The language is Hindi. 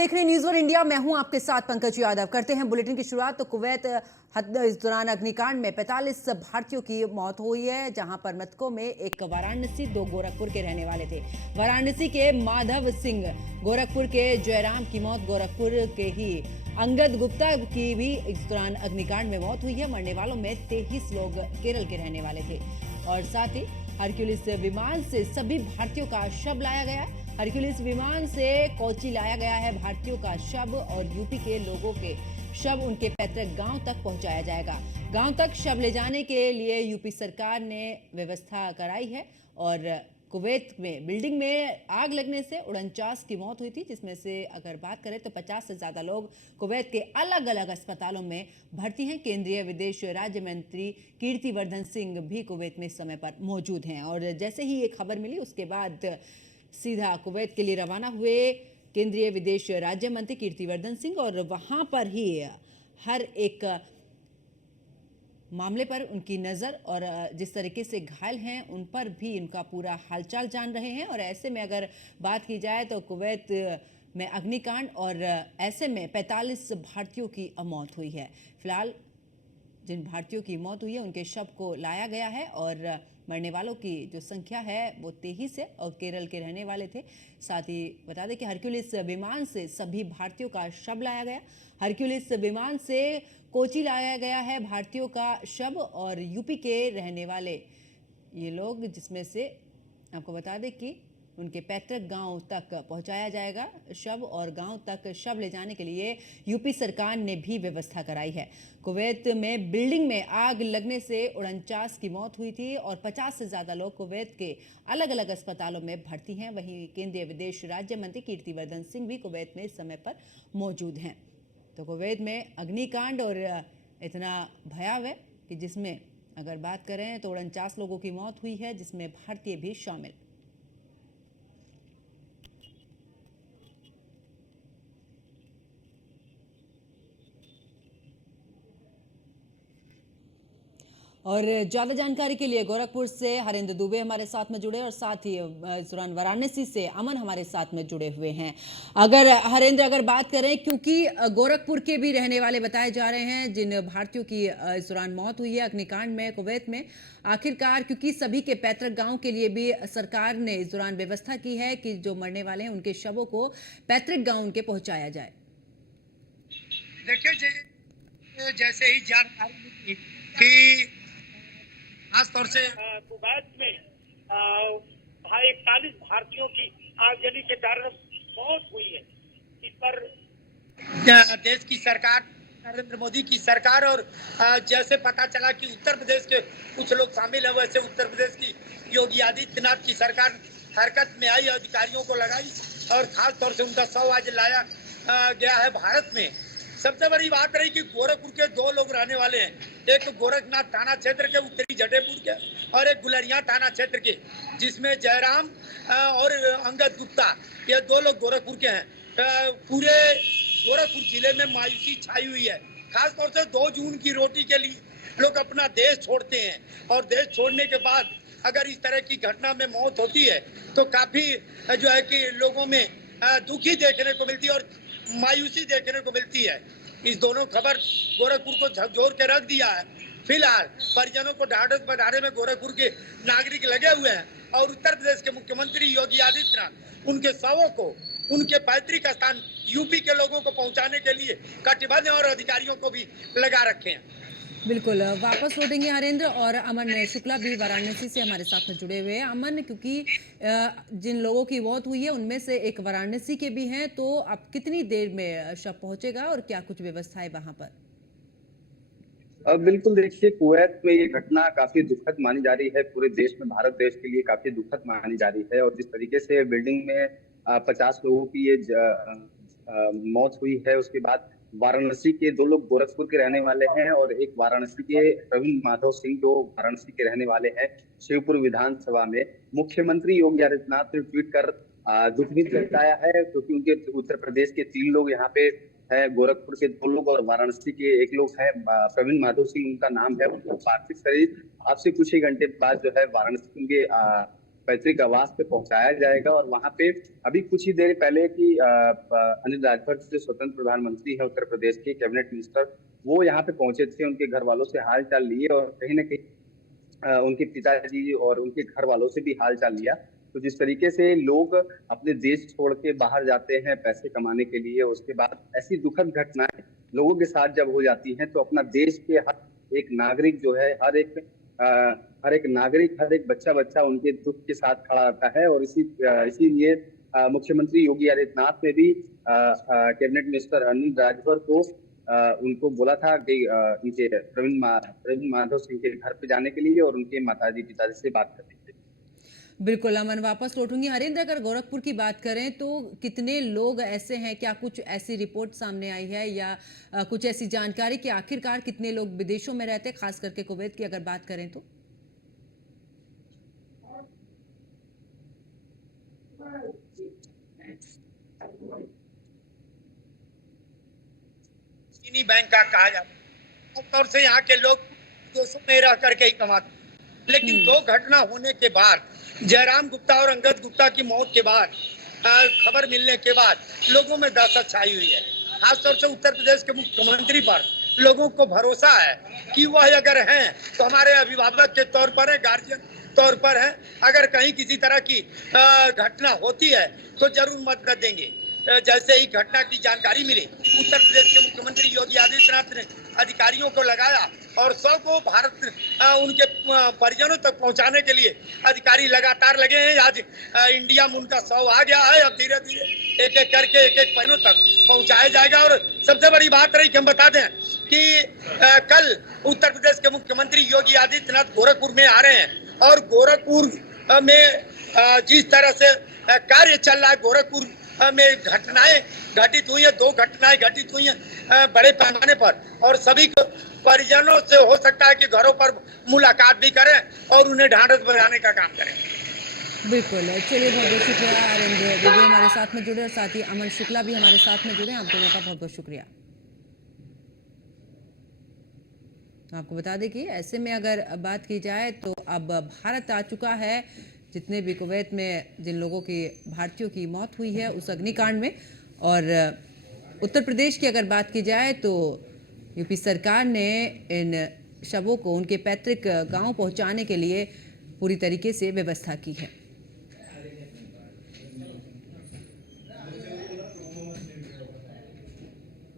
देख रहे हैं न्यूज़ वन इंडिया। मैं हूं आपके साथ पंकज यादव। करते हैं बुलेटिन की शुरुआत। तो कुवैत इस दौरान अग्निकांड में 45 भारतीयों की मौत हुई है, जहां पर मृतकों में एक वाराणसी, 2 गोरखपुर के रहने वाले थे। वाराणसी के माधव सिंह, गोरखपुर के जयराम की मौत, गोरखपुर के ही अंगद गुप्ता की भी इस दौरान अग्निकांड में मौत हुई है। मरने वालों में 23 लोग केरल के रहने वाले थे। और साथ ही हरक्यूलिस विमान से सभी भारतीयों का शव लाया गया। हरक्यूलिस विमान से कोची लाया गया है भारतीयों का शव, और यूपी के लोगों के शव उनके पैतृक गांव तक पहुंचाया जाएगा। गांव तक शव ले जाने के लिए यूपी सरकार ने व्यवस्था कराई है। और कुवैत में बिल्डिंग में आग लगने से 49 की मौत हुई थी, जिसमें से अगर बात करें तो 50 से ज्यादा लोग कुवैत के अलग अलग अस्पतालों में भर्ती हैं। केंद्रीय विदेश राज्य मंत्री कीर्तिवर्धन सिंह भी कुवैत में इस समय पर मौजूद हैं। और जैसे ही ये खबर मिली उसके बाद सीधा कुवैत के लिए रवाना हुए केंद्रीय विदेश राज्य मंत्री कीर्तिवर्धन सिंह, और वहां पर ही हर एक मामले पर उनकी नज़र, और जिस तरीके से घायल हैं उन पर भी उनका पूरा हालचाल जान रहे हैं। और ऐसे में अगर बात की जाए तो कुवैत में अग्निकांड, और ऐसे में 45 भारतीयों की मौत हुई है। फिलहाल जिन भारतीयों की मौत हुई है उनके शव को लाया गया है, और मरने वालों की जो संख्या है वो 23 है, और केरल के रहने वाले थे। साथ ही बता दें कि हरक्यूलिस विमान से सभी भारतीयों का शव लाया गया। हरक्यूलिस विमान से कोची लाया गया है भारतीयों का शव, और यूपी के रहने वाले ये लोग, जिसमें से आपको बता दें कि उनके पैतृक गांव तक पहुंचाया जाएगा शव, और गांव तक शव ले जाने के लिए यूपी सरकार ने भी व्यवस्था कराई है। कुवैत में बिल्डिंग में आग लगने से 49 की मौत हुई थी, और 50 से ज़्यादा लोग कुवैत के अलग अलग अस्पतालों में भर्ती हैं। वहीं केंद्रीय विदेश राज्य मंत्री कीर्तिवर्धन सिंह भी कुवैत में इस समय पर मौजूद हैं। तो कुवैत में अग्निकांड और इतना भयावह कि जिसमें अगर बात करें तो 49 लोगों की मौत हुई है, जिसमें भारतीय भी शामिल। और ज्यादा जानकारी के लिए गोरखपुर से हरेंद्र दुबे हमारे साथ में जुड़े, और साथ ही इस दौरान वाराणसी से अमन हमारे साथ में जुड़े हुए हैं। अगर बात करें, क्योंकि गोरखपुर के भी रहने वाले बताए जा रहे हैं जिन भारतीयों की इस दौरान मौत हुई है अग्निकांड में कुवैत में, आखिरकार क्योंकि सभी के पैतृक गांव के लिए भी सरकार ने इस दौरान व्यवस्था की है कि जो मरने वाले हैं उनके शवों को पैतृक गांव उनके पहुंचाया जाए। देखिए, जैसे ही जानकारी मिली कि खासतौर से कुवैत में 41 भारतीयों की आगजनी के कारण मौत हुई है, इस पर देश की सरकार, नरेंद्र मोदी की सरकार, और जैसे पता चला कि उत्तर प्रदेश के कुछ लोग शामिल हैं, वैसे उत्तर प्रदेश की योगी आदित्यनाथ की सरकार हरकत में आई, अधिकारियों को लगाई, और खासतौर से उनका शव आज लाया गया है भारत में। सबसे बड़ी बात रही कि गोरखपुर के 2 लोग रहने वाले हैं, एक गोरखनाथ थाना क्षेत्र के उत्तरी जडेपुर के, और एक गुलरिया थाना क्षेत्र के, जिसमें जयराम और अंगद गुप्ता, ये 2 लोग गोरखपुर के हैं। पूरे गोरखपुर जिले में मायूसी छाई हुई है। खासतौर से 2 जून की रोटी के लिए लोग अपना देश छोड़ते हैं, और देश छोड़ने के बाद अगर इस तरह की घटना में मौत होती है तो काफी जो है कि लोगों में दुखी देखने को मिलती है और मायूसी देखने को मिलती है। इस दोनों खबर गोरखपुर को झकझोर के रख दिया है। फिलहाल परिजनों को ढांढस बंधाने में गोरखपुर के नागरिक लगे हुए हैं, और उत्तर प्रदेश के मुख्यमंत्री योगी आदित्यनाथ उनके शवों को उनके पैतृक स्थान यूपी के लोगों को पहुंचाने के लिए कटिबद्ध हैं, और अधिकारियों को भी लगा रखे हैं। बिल्कुल, वापस लौटेंगे हरेंद्र, और अमन शुक्ला भी वाराणसी से हमारे साथ में जुड़े हुए हैं। अमन, क्योंकि जिन लोगों की मौत हुई है उनमें से एक वाराणसी के भी हैं, तो अब कितनी देर में शव पहुंचेगा और क्या कुछ व्यवस्था है वहां पर? बिल्कुल, देखिए कुवैत में ये घटना काफी दुखद मानी जा रही है। पूरे देश में, भारत देश के लिए काफी दुखद मानी जा रही है। और जिस तरीके से बिल्डिंग में 50 लोगों की ये मौत हुई है, उसके बाद वाराणसी के 2 लोग गोरखपुर के रहने वाले हैं, और एक वाराणसी के प्रवीण माधव सिंह, जो वाराणसी के रहने वाले हैं। शिवपुर विधानसभा में मुख्यमंत्री योगी आदित्यनाथ ने ट्वीट कर दुख भी जताया है, क्योंकि उनके उत्तर प्रदेश के 3 लोग यहाँ पे है, गोरखपुर के 2 लोग और वाराणसी के 1 लोग हैं। प्रवीण माधव सिंह उनका नाम है। उनका पार्थिव शरीर अब से कुछ ही घंटे बाद जो है वाराणसी उनके पैतृक आवास पे पहुंचाया जाएगा। और वहां पे अभी कुछ ही देर पहले की अनिल राजभर जो स्वतंत्र प्रधानमंत्री है उत्तर प्रदेश के कैबिनेट मिनिस्टर, वो यहाँ पे पहुंचे थे, उनके घर वालों से हाल चाल लिए और कहीं ना कहीं उनके पिताजी और उनके घर वालों से भी हाल चाल लिया। तो जिस तरीके से लोग अपने देश छोड़ के बाहर जाते हैं पैसे कमाने के लिए, उसके बाद ऐसी दुखद घटनाएं लोगों के साथ जब हो जाती हैं, तो अपना देश के हर एक नागरिक जो है, हर एक नागरिक, हर एक बच्चा बच्चा उनके दुख के साथ खड़ा रहता है। और इसीलिए मुख्यमंत्री योगी आदित्यनाथ ने भी कैबिनेट मिनिस्टर अनिल राजभर को उनको बोला था कि उनके प्रवीण माधव सिंह के घर पे जाने के लिए और उनके माताजी पिताजी से बात करने के लिए। बिल्कुल, अमन वापस लौटूंगी। हरेंद्र, अगर गोरखपुर की बात करें तो कितने लोग ऐसे हैं, क्या कुछ ऐसी रिपोर्ट सामने आई है या कुछ ऐसी जानकारी कि आखिरकार कितने लोग विदेशों में रहते हैं, खास करके कुवैत की अगर बात करें तो? चीनी बैंक का कहा जाता है, तौर से यहाँ के लोग देशों में रह करके ही कमाते, लेकिन दो घटना होने के बाद, जयराम गुप्ता और अंगद गुप्ता की मौत के बाद, खबर मिलने के बाद लोगों में दहशत छाई हुई है। खासतौर से उत्तर प्रदेश के मुख्यमंत्री पर लोगों को भरोसा है कि वह अगर हैं तो हमारे अभिभावक के तौर पर है, गार्जियन तौर पर है। अगर कहीं किसी तरह की घटना होती है तो जरूर मदद देंगे। जैसे ही घटना की जानकारी मिली, उत्तर प्रदेश के मुख्यमंत्री योगी आदित्यनाथ ने अधिकारियों को लगाया और 100 को भारत उनके परिजनों तक पहुंचाने के लिए अधिकारी लगातार लगे हैं। आज इंडिया में उनका 100 आ गया है। अब धीरे धीरे एक एक करके एक एक परिजनों तक पहुंचाया जाएगा। और सबसे बड़ी बात रही कि हम बता दें कि कल उत्तर प्रदेश के मुख्यमंत्री योगी आदित्यनाथ गोरखपुर में आ रहे हैं और गोरखपुर में जिस तरह से कार्य चल रहा है, गोरखपुर में घटनाएं घटित हुई है, 2 घटनाएं घटित हुई हैं बड़े पैमाने पर, और सभी को परिजनों से हो सकता है कि घरों पर मुलाकात भी करें और उन्हें ढांढस बजाने का काम करें। बिल्कुल, चलिए बहुत बहुत शुक्रिया हरेंद्र देवी हमारे साथ में जुड़े और साथ ही अमन शुक्ला भी हमारे साथ में जुड़े। आप दोनों का बहुत बहुत शुक्रिया। आपको बता दें कि ऐसे में अगर बात की जाए तो अब भारत आ चुका है, जितने भी कुवैत में जिन लोगों की, भारतीयों की मौत हुई है उस अग्निकांड में। और उत्तर प्रदेश की अगर बात की जाए तो यूपी सरकार ने इन शवों को उनके पैतृक गांव पहुंचाने के लिए पूरी तरीके से व्यवस्था की है।